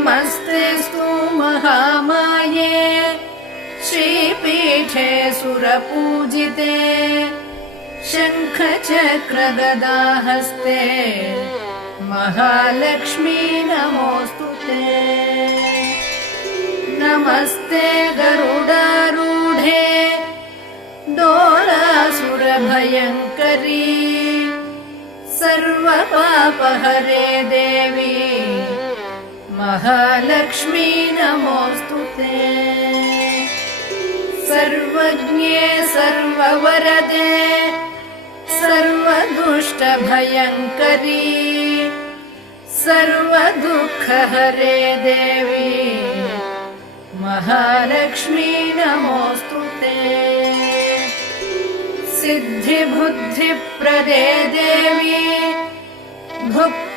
नमस्तेऽस्तु महामाये श्रीपीठे सुरपूजिते शङ्खचक्रगदाहस्ते महालक्ष्मी नमोऽस्तुते। नमस्ते गरुडारूढे डोलासुरभयङ्करी सर्वपापहरे देवी महालक्ष्मी नमोऽस्तुते। सर्वज्ञे सर्ववरदे सर्वदुष्टभयङ्करी सर्वदुःखहरे देवी महालक्ष्मी नमोऽस्तुते। सिद्धिबुद्धिप्रदे देवी भुक्ति